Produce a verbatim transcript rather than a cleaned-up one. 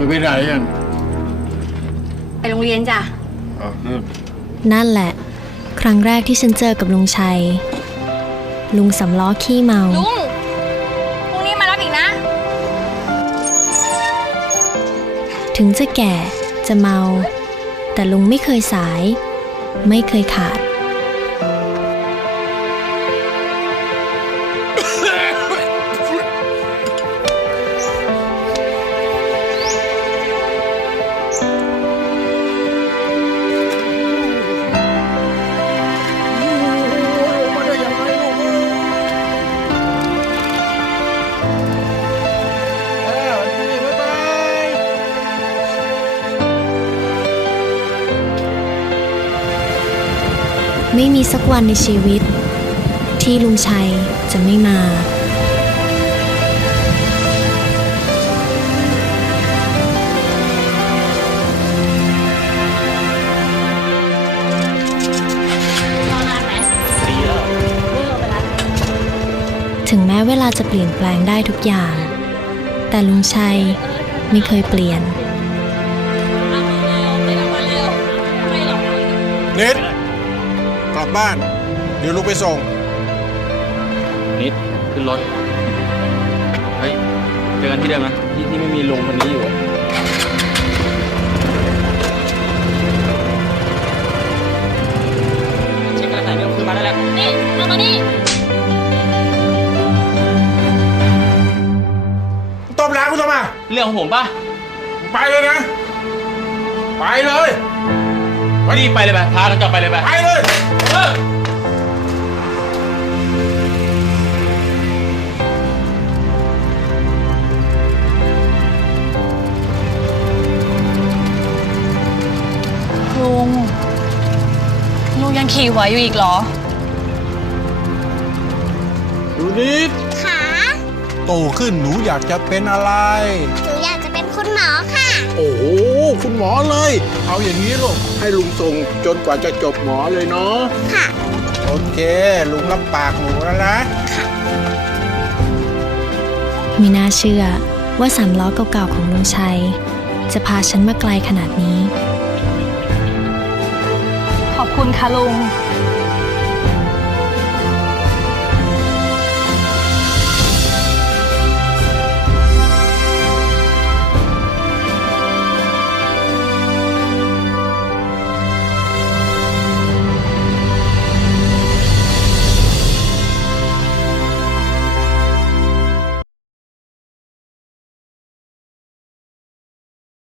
ไปไหนกันไปโรงเรียนจ้ะนั่นแหละครั้งแรกที่ฉันเจอกับลุงชัยลุงสำล้อขี้เมาลุงพรุ่งนี้มารับอีกนะถึงจะแก่จะเมาแต่ลุงไม่เคยสายไม่เคยขาดไม่มีสักวันในชีวิตที่ลุงชัยจะไม่มาถึงแม้เวลาจะเปลี่ยนแปลงได้ทุกอย่างแต่ลุงชัยไม่เคยเปลี่ยนนิดกลับบ้านเดี๋ยวลูกไปส่งนิดขึ้นรถเฮ้ยเจอกันที่เดิมนะที่ที่ไม่มีลุงคนนี้อยู่เช็คกระแสเรื่องขึ้นมาได้แล้วนี่เอามานี่ตบหลังกูทำไมเรื่องของผมป่ะไปเลยนะไปเลยรีบไปเลยไปพากันกลับไปเลยไปไปเลยเออลุงลุงยังขี่หัวอยู่อีกเหรอดูนิดค่ะโตขึ้นหนูอยากจะเป็นอะไรหนูอยากจะเป็นคุณหมอค่ะโอ้โหคุณหมอเลยเอาอย่างนี้ลูกให้ลุงส่งจนกว่าจะจบหมอเลยเนาะค่ะโอเคลุงรับปากหนูแล้วนะค่ะไม่น่าเชื่อว่าสามล้อเก่าๆของลุงชัยจะพาฉันมาไกลขนาดนี้ขอบคุณค่ะลุง